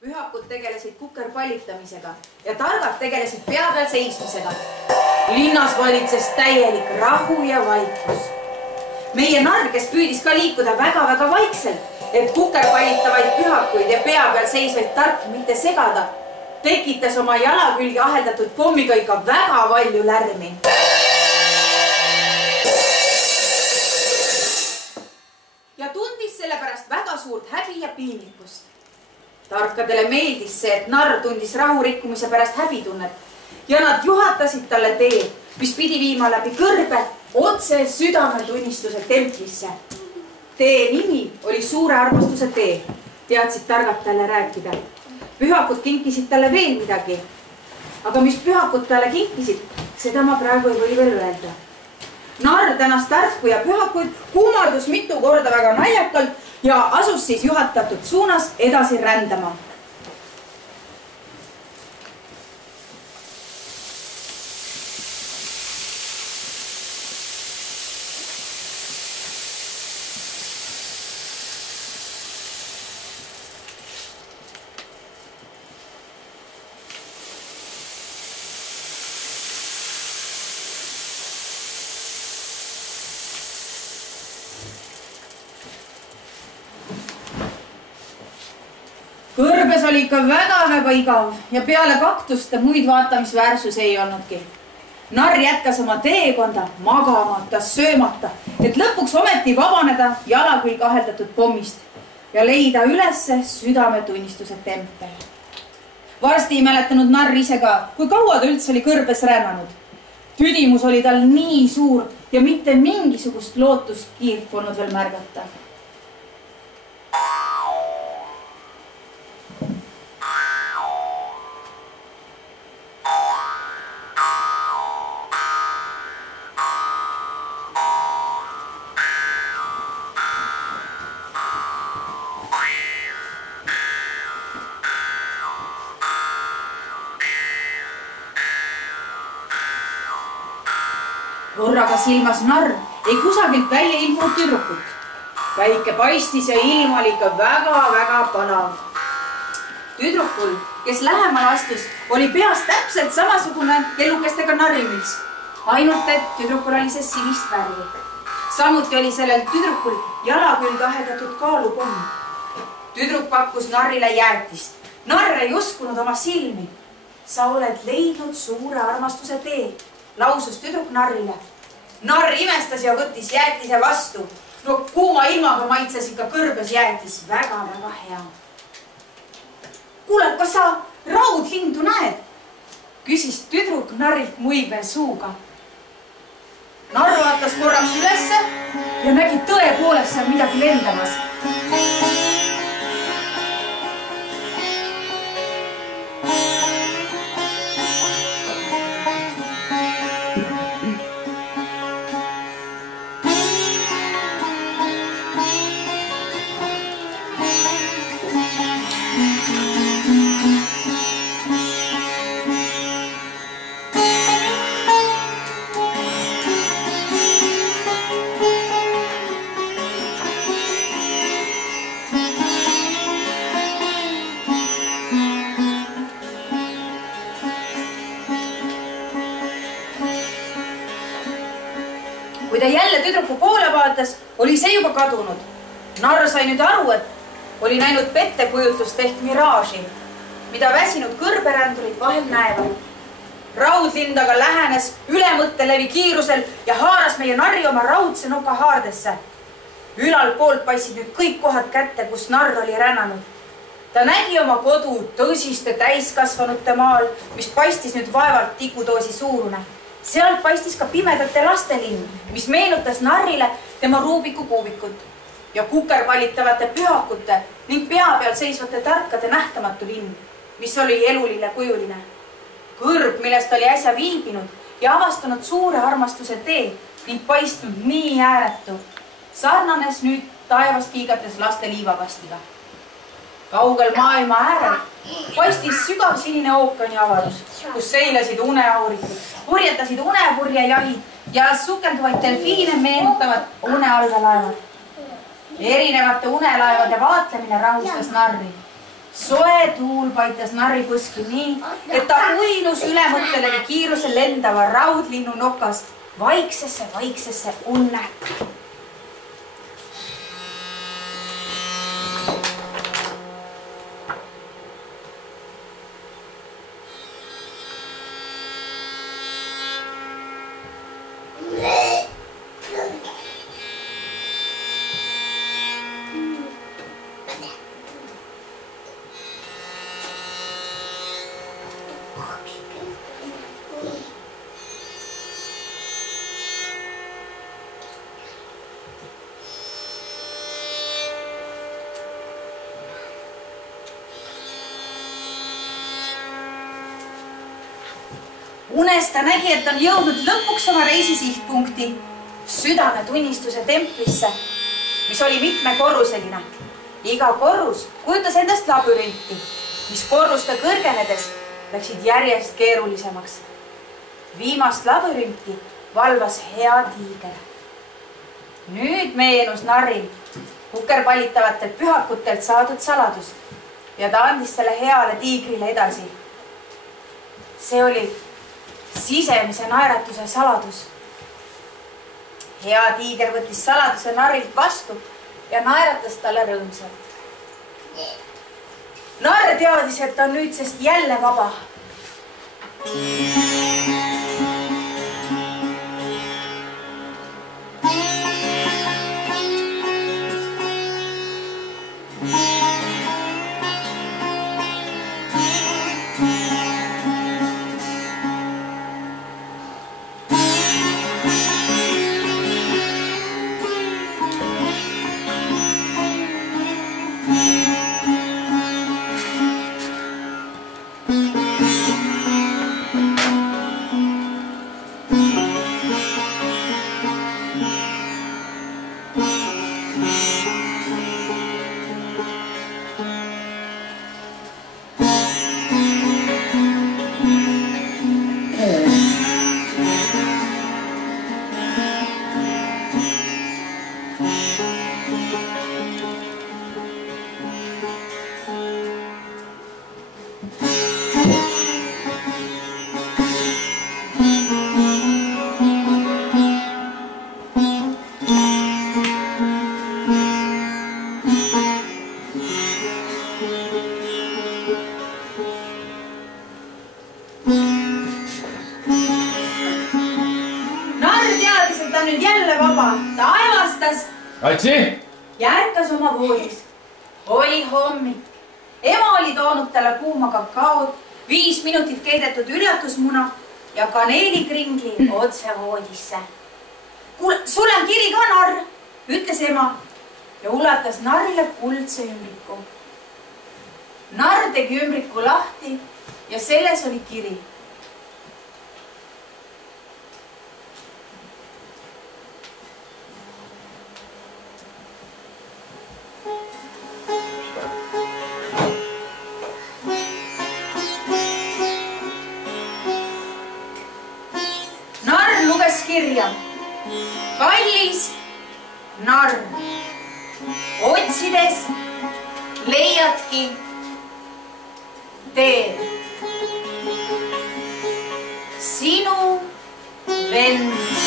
Pühakud tegelesid kukerpallitamisega ja targad tegelesid pea peal seismisega. Linnas valitses täielik rahu ja vaikus. Meie narr, kes püüdis ka liikuda väga-väga vaikselt, et kukerpallitavaid pühakuid ja pea peal seisvaid tarki mitte segada, tekitas oma jala külge aheldatud pommiga ikka väga palju lärmi. Ja tundis sellepärast väga suurt häbi ja piinlikkust. Tarkadele meeldis see, et narr tundis rahurikkumise pärast häbitunnet ja nad juhatasid talle tee, mis pidi viima läbi kõrbe otse südametunnistuse templisse. Tee nimi oli Suure Armastuse tee, teadsid targad talle rääkida. Pühakud kinkisid talle veel midagi, aga mis pühakud talle kinkisid, seda ma praegu ei või veel öelda. Narr tänas tarku ja pühakuid, kummardus mitu korda väga naljakalt ja asus siis juhatatud suunas edasi rändama. Kõrbes oli ikka väga-väga igav ja peale kaktuste muid vaatamisväärsus ei olnudki. Narr jätkas oma teekonda magamata, söömata, et lõpuks ometi vabaneda jala külge aheldatud pommist ja leida ülesse südametunnistuse tempel. Varsti ei mäletanud narr ise ka, kui kaua ta üldse oli kõrbes rännanud. Tüdimus oli tal nii suur ja mitte mingisugust lootust kiirt polnud veel märgata. Korraga silmas narr ei kusagilt välja ilmunud tüdrukut. Päike paistis ja ilm oli ikka väga-väga palav. Tüdrukul, kes lähemal astus, oli peas täpselt samasugune kellukestega narrimüts. Ainult, et tüdrukul oli see sinist värvi. Samuti oli sellel tüdrukul jala külge aheldatud kaalupomm. Tüdruk pakkus narrile jäätist. Narr ei uskunud oma silmi. Sa oled leidnud suure armastuse tee, lausus tüdruk narrile. Narr imestas ja võttis jäätise vastu. No kuuma ilmaga maitses ikka kõrbes jäätis väga-väga hea. Kuule, kas sa raudlindu näed? Küsis tüdruk narrilt muive suuga. Narr vaatas korraks ülesse ja nägi tõepoolest seal midagi lendamas. Kui ta jälle tüdruku poole vaatas, oli see juba kadunud. Narr sai nüüd aru, et oli näinud pettekujutust ehk miraaži, mida väsinud kõrberändurid vahel näevad. Raudlind aga lähenes ülemõttelevi kiirusel ja haaras meie narri oma raudse noka haardesse. Ülal poolt paistsid nüüd kõik kohad kätte, kus narr oli rännanud. Ta nägi oma kodu tõsiste täiskasvanute maal, mis paistis nüüd vaevalt tikudoosi suurune. Sealt paistis ka pimedate lastelinn, mis meenutas narrile tema Rubiku kuubikut ja kukerpallitavate pühakute ning pea peal seisvate tarkade nähtamatu linn, mis oli eluline kujuline. Kõrb, millest oli äsja viibinud ja avastanud suure armastuse tee ning paistnud nii ääretu, sarnanes nüüd taevast kiigates laste liivakastiga. Kaugel maailma äärel paistis sügav sinine ookeani avarus, kus seilasid uneaurikud, purjetasid unepurjejahid ja sukelduvaid delfiine meenutavad uneallalaevad. Erinevate unelaevade vaatlemine rahustas narri. Soe tuul paitas narri põski nii, et ta uinus ülemõttelegi kiirusel lendava raudlinnu nokas vaiksesse unne. Unes ta nägi, et on jõudnud lõpuks oma reisi sihtpunkti, südametunnistuse templisse, mis oli mitmekorruseline. Iga korrus kujutas endast labürinti, mis korruste kõrgenedes läksid järjest keerulisemaks. Viimast labürinti valvas hea tiiger. Nüüd meenus narril kukerpallitavatelt pühakutelt saadud saladus ja ta andis selle heale tiigrile edasi. See oli sisemise naeratuse saladus. Hea tiiger võttis saladuse narrilt vastu ja naeratas talle rõõmsalt. Narr teadis, et ta on nüüdsest jälle vaba. Atsi? Ja ärkas oma voodis. Oli hommik. Ema oli toonud talle kuuma kakaod, 5 minutit keidetud üllatusmuna ja kaneelikringli otse voodisse. Kuule, sul on kiri ka, narr, ütles ema ja ulatas narrile kuldse ümbriku. Narr tegi ümbriku lahti ja selles oli kiri. Kirja. Kallis narr, otsides leiadki tee. Sinu vend.